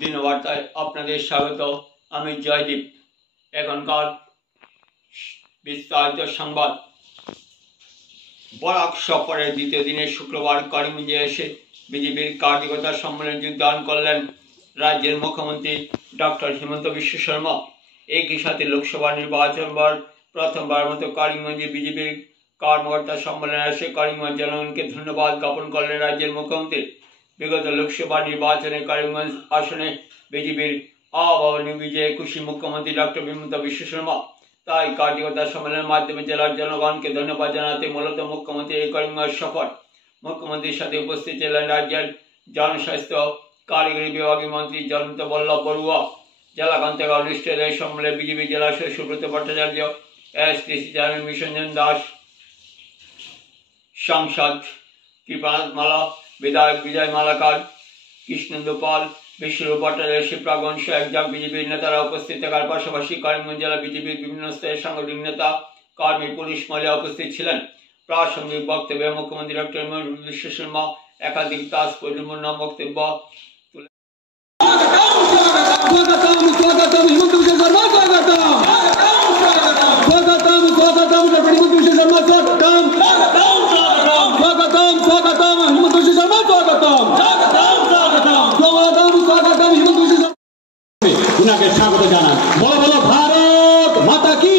দিনবার্তায় আপনাদের স্বাগত। আমি জয়দীপ। এখনকার বিস্তারিত সংবাদ। বরাক সফরের দ্বিতীয় দিনে শুক্রবার করিমগঞ্জে এসে বিজেপির কার্যকর্তা সম্মেলনে যোগদান করলেন রাজ্যের মুখ্যমন্ত্রী ডক্টর হিমন্ত বিশ্ব শর্মা। একই সাথে লোকসভা নির্বাচন প্রথমবার মতো করিমগঞ্জে বিজেপির কর্মকর্তা সম্মেলনে এসে করিমগঞ্জ জনগণকে ধন্যবাদ জ্ঞাপন করলেন রাজ্যের মুখ্যমন্ত্রী। বিগত লোকসভা নির্বাচনে করিমগঞ্জ আসনে বিজেপির অভাবনীয় বিজয়ে খুশি মুখ্যমন্ত্রী ডক্টর হিমন্ত বিশ্ব শর্মা। তাই কার্যকর্তা সম্মেলনের মাধ্যমে জেলার জনগণকে ধন্যবাদ জানাতে মূলত মুখ্যমন্ত্রী এই করিমগঞ্জ সফর। মুখ্যমন্ত্রীর সাথে উপস্থিত ছিলেন রাজ্যের জনস্বাস্থ্য কারিগরি বিভাগীয় মন্ত্রী জয়ন্ত বল্লভ বড়ুয়া। জেলাখান থেকে অনুষ্ঠিত এই সম্মেলনে বিজেপি জেলা সুব্রত ভট্টাচার্য, এসটিসি চেয়ারম্যান মিশনজন দাস, সাংসদ কৃপানাথ মালা, বিধায়ক বিজয় মালাকার, কৃষ্ণেন্দু পাল, বিশ্বরূপ ভট্টাচার্য, শিপ্রাগণ সহ একজন বিজেপির নেতারা উপস্থিত থাকার পাশাপাশি করিমগঞ্জ জেলা বিজেপির বিভিন্ন স্তরের সাংগঠনিক নেতা, কর্মী, পুলিশ মহিলা উপস্থিত ছিলেন। প্রাসঙ্গিক বক্তব্যে মুখ্যমন্ত্রী ডক্টর হিমন্ত বিশ্ব শর্মা একাধিক তাৎপর্যপূর্ণ বক্তব্য স্বাগত জানান। বলো বলো ভারত মাতা কি,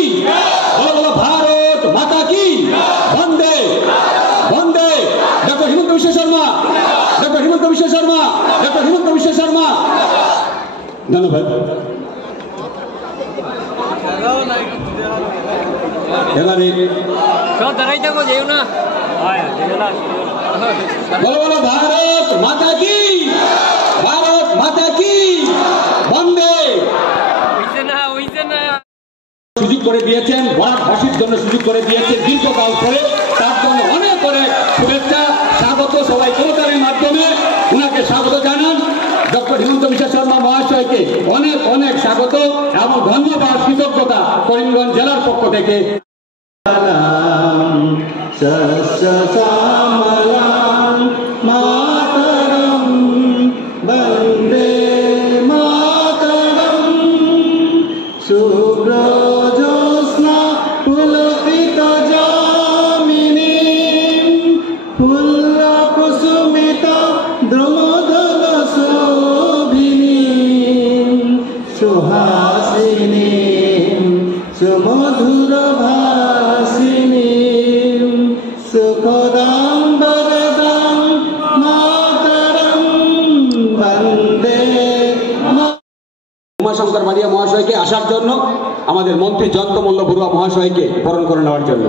বলো বলো ভারত মাতা কি, বন্দে বন্দে। Doctor Himanta Biswa Sarma, doctor Himanta Biswa Sarma, doctor Himanta Biswa Sarma. ধন্যবাদ। বলো বলো ভারত মাতা কি, ভারত মাতা কি, বন্দে। সুযোগ করে দিয়েছেন, বরাকবাসীর জন্য সুযোগ করে দিয়েছেন দীর্ঘকাল পরে, তার জন্য অনেক অনেক শুভেচ্ছা, স্বাগত। সবাই করতালির মাধ্যমে উনাকে স্বাগত জানান। ডক্টর হিমন্ত বিশ্ব শর্মা মহাশয়কে অনেক অনেক স্বাগত এবং ধন্যবাদ, কৃতজ্ঞতা করিমগঞ্জ জেলার পক্ষ থেকে। সুমধুর ভাসিনী সুখদাম বরদাম মাতরম বন্দে। উমাশঙ্কর বাড়িয়া মহাশয়কে আসার জন্য, আমাদের মন্ত্রী জয়ন্ত মল্ল বড়ুয়া মহাশয়কে বরণ করে নেওয়ার জন্য।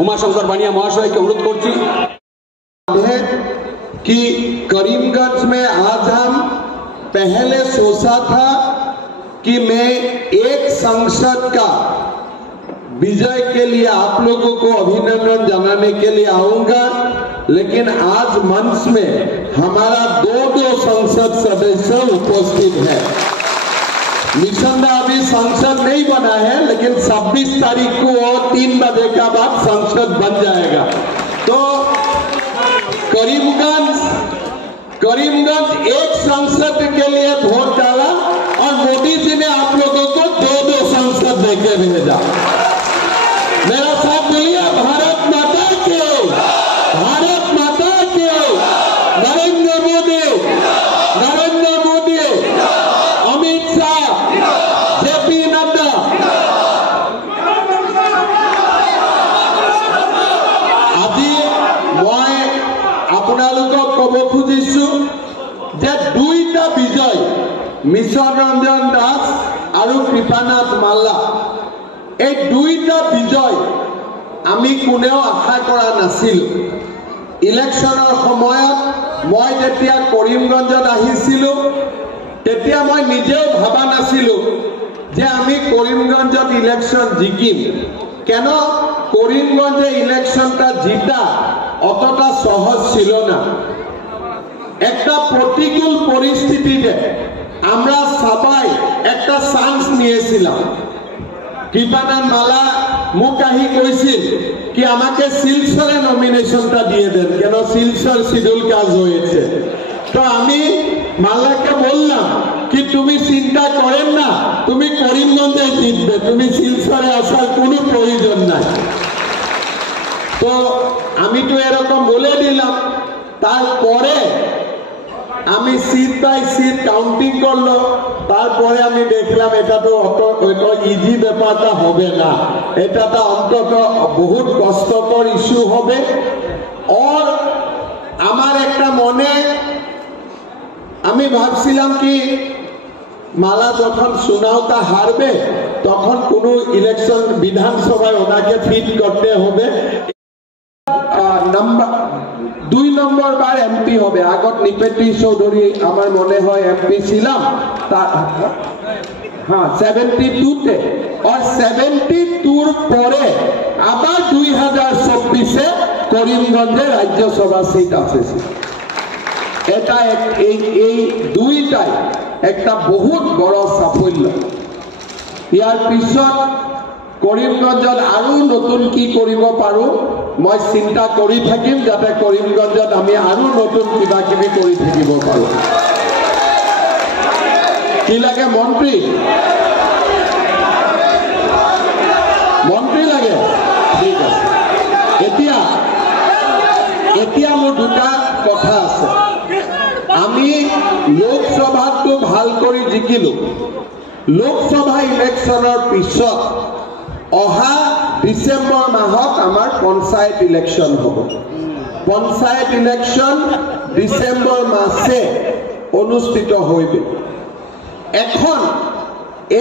उमाशंकर बानिया महाशय के अनुरोध करছি कि करीमगंज में आज हम पहले सोचा था कि मैं एक सांसद का विजय के लिए आप लोगों को अभिनंदन जनाने के लिए आऊंगा, लेकिन आज मंच में हमारा दो संसद सदस्य उपस्थित है। निशंदा अभी सांसद नहीं बना है, लेकिन 26 तारीख को और 3 बजे के बाद सांसद बन जाएगा। तो करीमगंज एक सांसद के लिए वोट डाला और मोदी जी ने आप लोगों को दो सांसद देके भेजा। मेरा साथ बोलिए भारत माता के, भारत माता के। नरेंद्र मोदी, नरेंद्र मोदी, अमित शाह, जेपी नड्डा। আজি मैं আপোনালোকক কব খুজিছো যে দুইটা বিজয়, মিশন ৰঞ্জন দাস আৰু কৃপানাথ মাল্লা, এই দুইটা বিজয় আমি কোনেও আশা কৰা নাছিল। ইলেকশ্যনৰ সময়ত মই যেতিয়া কৰিমগঞ্জত আহিছিলো, তেতিয়া মই নিজেও ভাবা নাছিলো যে আমি কৰিমগঞ্জত ইলেকশ্যন জিকিম। কেন করিমগঞ্জে ইলেকশনটা জিতা অতটা সহজ ছিল না। একটা প্রতিকূল পরিস্থিতিতে আমরা সবাই একটা চান্স নিয়েছিলাম। কৃপানাথ মালা মোক আহি কৈছিল কি আমাকে শিলচরে নমিনেশনটা দিয়ে দেন, কেন শিলচর শিডিউল কাজ হয়েছে। তো আমি মালাকে বললাম কি তুমি চিন্তা করেন না, তুমি করিমগঞ্জে জিতবে, তুমি শিলচরে আসার কোনো প্রয়োজন নাই। তো আমি তো এরকম বলে দিলাম। তারপরে আমি সিট বাই সিট কাউন্টিং করলো, তারপরে আমি দেখলাম এটা তো অত ইজি ব্যাপারটা হবে না, এটা তো অন্তত বহুত কষ্টকর ইস্যু হবে। আর আমার একটা মনে আমি ভাবছিলাম কি মালা যখন সুনাওতা হারবে তখন কোনো ইলেকশন বিধানসভায় ওনাকে ফিট করতে হবে। দুই নম্বর বার এমপি হবে। আগত নিপেটি চৌধুরী আমার মনে হয় এমপি ছিলাম, হ্যাঁ 72-তে, আর 72-র পরে আবার 2024-এ করিমগঞ্জে রাজ্যসভা সিট আছে। এটা এই দুইটাই একটা বহুত বড় সাফল্য। ইয়ার পিছত করিমগঞ্জত আৰু নতুন কি কৰিব পাৰো মই চিন্তা কৰি থাকিম, যাতে করিমগঞ্জত আমি আৰু নতুন কিবা কিবি কৰি থাকিব পাৰো। কি লাগে মন্ত্ৰী? মন্ত্ৰী লাগে? ঠিক আছে। এতিয়া মোৰ দুটা কথা আছে। আমি লোকসভাটো ভাল কৰি জিকিলো। লোকসভা ইলেকশনৰ পিছত অহা ডিসেম্বৰ মাহত আমাৰ পঞ্চায়ত ইলেকশন হ'ব। পঞ্চায়ত ইলেকশন ডিসেম্বৰ মাসে অনুষ্ঠিত হইবে। এখন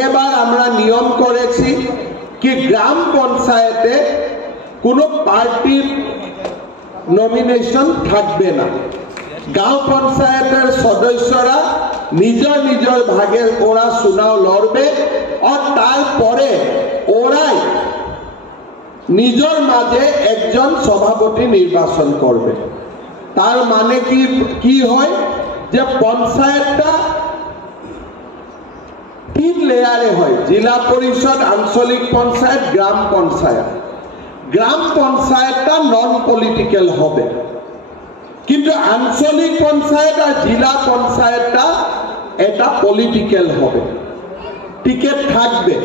এবার আমরা নিয়ম করেছি কি গ্রাম পঞ্চায়েতে কোনো পার্টির নমিনেশন থাকবে না। গাঁও পঞ্চায়েতের সদস্যরা নিজের নিজের ভাগে ওরা চুনাও লড়বে, আর তারপরে ওরাই নিজের মাঝে একজন সভাপতি নির্বাচন করবে। তার মানে কি হয় যে পঞ্চায়েতটা 3 লেয়ারে হয়, জেলা পরিষদ, আঞ্চলিক পঞ্চায়েত, গ্রাম পঞ্চায়েত। গ্রাম পঞ্চায়েতটা নন পলিটিক্যাল হবে, কিন্তু আঞ্চলিক পঞ্চায়েত আর জেলা পঞ্চায়েতটা এটা पॉलिटिकल হবে। टिकट থাকবে।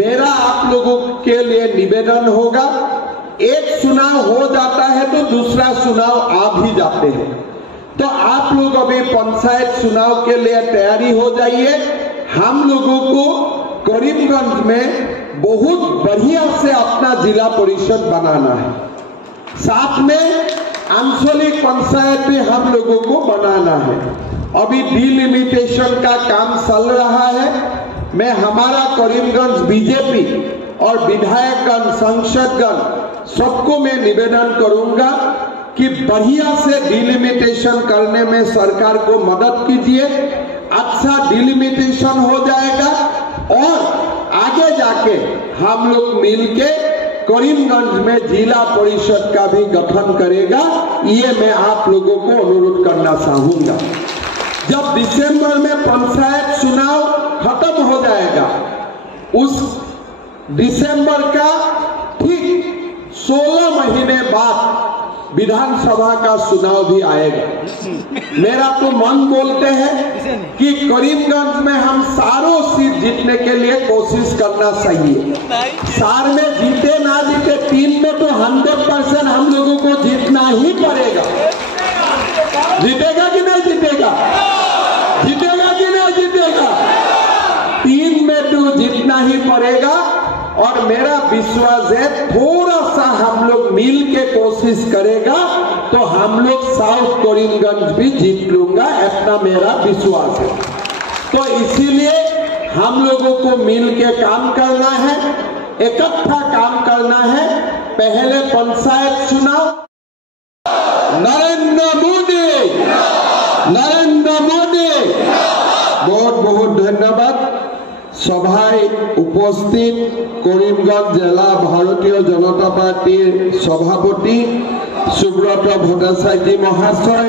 मेरा आप लोगों के लिए निवेदन होगा, एक चुनाव हो जाता है तो दूसरा चुनाव आ भी जाते हैं, तो आप लोग अभी पंचायत चुनाव के लिए तैयारी हो जाइए। हम लोगों को करीमगंज में बहुत बढ़िया से अपना जिला परिषद बनाना है, साथ में आंचलिक पंचायत भी हम लोगों को बनाना है। अभी डिलिमिटेशन का काम चल रहा है। मैं हमारा करीमगंज बीजेपी और विधायकगण, सांसदगण सबको मैं निवेदन करूंगा कि बढ़िया से डिलिमिटेशन करने में सरकार को मदद कीजिए। अच्छा डिलिमिटेशन हो जाएगा और आगे जाके हम लोग मिलके करीमगंज में जिला परिषद का भी गठन करेगा। ये मैं आप लोगों को अनुरोध करना चाहूंगा। जब दिसंबर में पंचायत चुनाव खत्म हो जाएगा, उस दिसंबर का ठीक 16 महीने बाद विधानसभा का चुनाव भी आएगा। मेरा तो मन बोलते हैं कि करीमगंज में हम सारों सीट जीतने के लिए कोशिश करना चाहिए। सार में जीते ना जीते, 3 में तो 100% हम लोगों को जीतना ही पड़ेगा। जीतेगा कि नहीं जीतेगा? जीतेगा कि नहीं जीतेगा? 3 में तो जीतना ही पड़ेगा। और मेरा विश्वास है थोड़ा सा हम लोग मिल के कोशिश करेगा तो हम लोग साउथ करीमगंज भी जीत लूंगा, इतना मेरा विश्वास है। तो इसीलिए हम लोगों को मिल के काम करना है, इकट्ठा काम करना है। पहले पंचायत चुनाव, नरेंद्र मोदी, नरेंद्र मोदी। बहुत बहुत धन्यवाद। सभाয় উপস্থিত করিমগঞ্জ জেলা ভারতীয় জনতা পার্টির সভাপতি সুব্রত ভট্টাচার্য মহাশয়।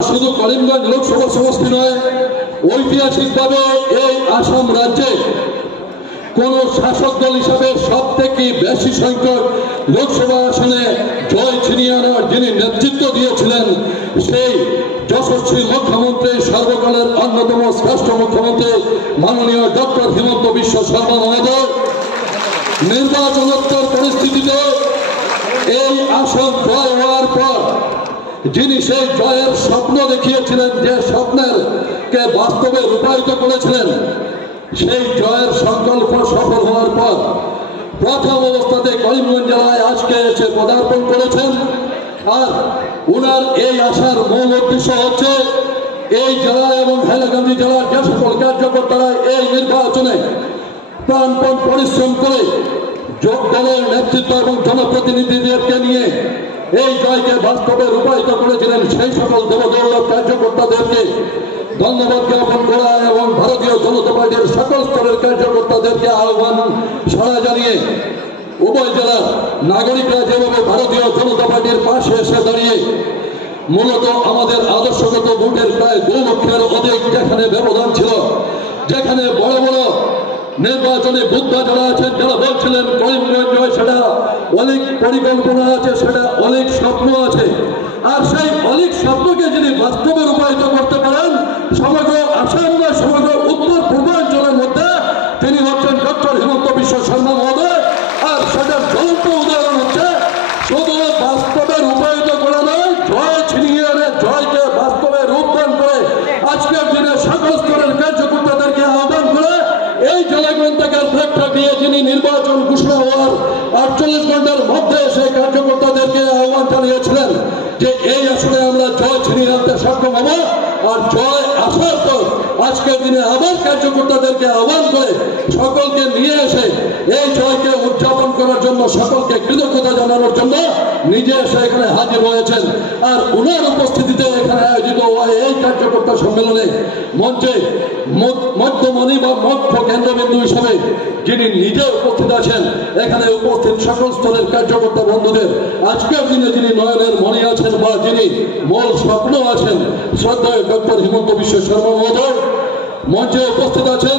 শুধু করিমগঞ্জ লোকসভা সমষ্টি নয়, ঐতিহাসিকভাবে এই আসাম রাজ্যে কোন শাসক দল হিসাবে সব থেকে বেশি সংখ্যক লোকসভা আসনে জয় ছিনিয়ে যিনি নেতৃত্ব দিয়েছিলেন সেই যশস্বী মুখ্যমন্ত্রী, সর্বকালের অন্যতম শ্রেষ্ঠ মুখ্যমন্ত্রী মাননীয় ডক্টর হিমন্ত বিশ্ব শর্মা মহোদয় নির্বাচনোত্তর পরিস্থিতিতে এই আসন জয় হওয়ার পর যিনি সেই জয়ের স্বপ্ন দেখিয়েছিলেন, যে স্বপ্নের কে বাস্তবে রূপায়িত করেছিলেন, সেই জয়ের সংকল্প সফল হওয়ার পর প্রথম অবস্থাতে করিমগঞ্জ জেলায় আজকে এসে পদার্পণ করেছেন। আর উনার এই আসার মূল উদ্দেশ্য হচ্ছে এই জেলা এবং হাইলাকান্দি জেলার যে সকল কার্যকর্তারা এই নির্বাচনে প্রাণপণ পরিশ্রম করে দলের নেতৃত্ব এবং জনপ্রতিনিধিদেরকে নিয়ে এই জয়কে বাস্তবে রূপায়িত করেছিলেন, সেই সকল দেবদৌলত কার্যকর্তাদেরকে ধন্যবাদ জ্ঞাপন করা এবং ভারতীয় জনতা পার্টির সকল স্তরের কার্যকর্তাদেরকে আহ্বান সাড়া জানিয়ে উভয় জেলার নাগরিকরা যেভাবে ভারতীয় জনতা পার্টির পাশে এসে দাঁড়িয়ে মূলত আমাদের আদর্শগত ভোটের প্রায় 2 লক্ষের অধিক যেখানে ব্যবধান ছিল, যেখানে বড় বড় নির্বাচনে বুদ্ধা যারা আছেন যারা বলছিলেন করিমগঞ্জ জয়, সেটা অনেক পরিকল্পনা আছে, সেটা অনেক স্বপ্ন আছে। আর সেই অনেক স্বপ্নকে যিনি বাস্তবে রূপায়িত করতে পারেন সমগ্র আসাম বা সমগ্র উত্তর পূর্বাঞ্চলের মধ্যে তিনি হচ্ছেন ডক্টর হিমন্ত বিশ্ব শর্মা মহোদয়। আর সেটার জ্বলন্ত উদাহরণ হচ্ছে শুধু বাস্তবে রূপায়িত করা নয়, জয় ছিনিয়ে এনে জয়কে বাস্তবে রূপদান করে আজকের দিনে সকল স্তরের কার্যকর্তাদেরকে আহ্বান করে এই জেলা গ্রন্থাগার প্রেক্ষাপট দিয়ে যিনি নির্বাচন ঘোষণা হওয়ার 48 ঘন্টার মধ্যে সেই কার্যকর্তাদেরকে আহ্বান জানিয়েছিলেন যে এই আসলে আমরা জয় ছিনিয়ে আনতে সক্ষম হব। আর জয় আসার পর আজকের দিনে আবার কার্যকর্তাদেরকে আহ্বান করে সকলকে নিয়ে এসে এই জয়কে উদযাপন করার জন্য, সকলকে কৃতজ্ঞতা জানানোর জন্য নিজে এসে এখানে হাজির হয়েছেন। আর উনার উপস্থিতিতে এখানে আয়োজিত এই কার্যকর্তা সম্মেলনে মঞ্চে মধ্যমণি বা মুখ্য কেন্দ্রবিন্দু হিসাবে যিনি নিজে উপস্থিত আছেন, এখানে উপস্থিত সকল স্তরের কার্যকর্তা বন্ধুদের আজকের দিনে যিনি নয়নের মণি আছেন বা যিনি মূল স্বপ্ন আছেন, শ্রদ্ধেয় ডক্টর হিমন্ত বিশ্ব শর্মা মহোদয় মঞ্চে উপস্থিত আছেন।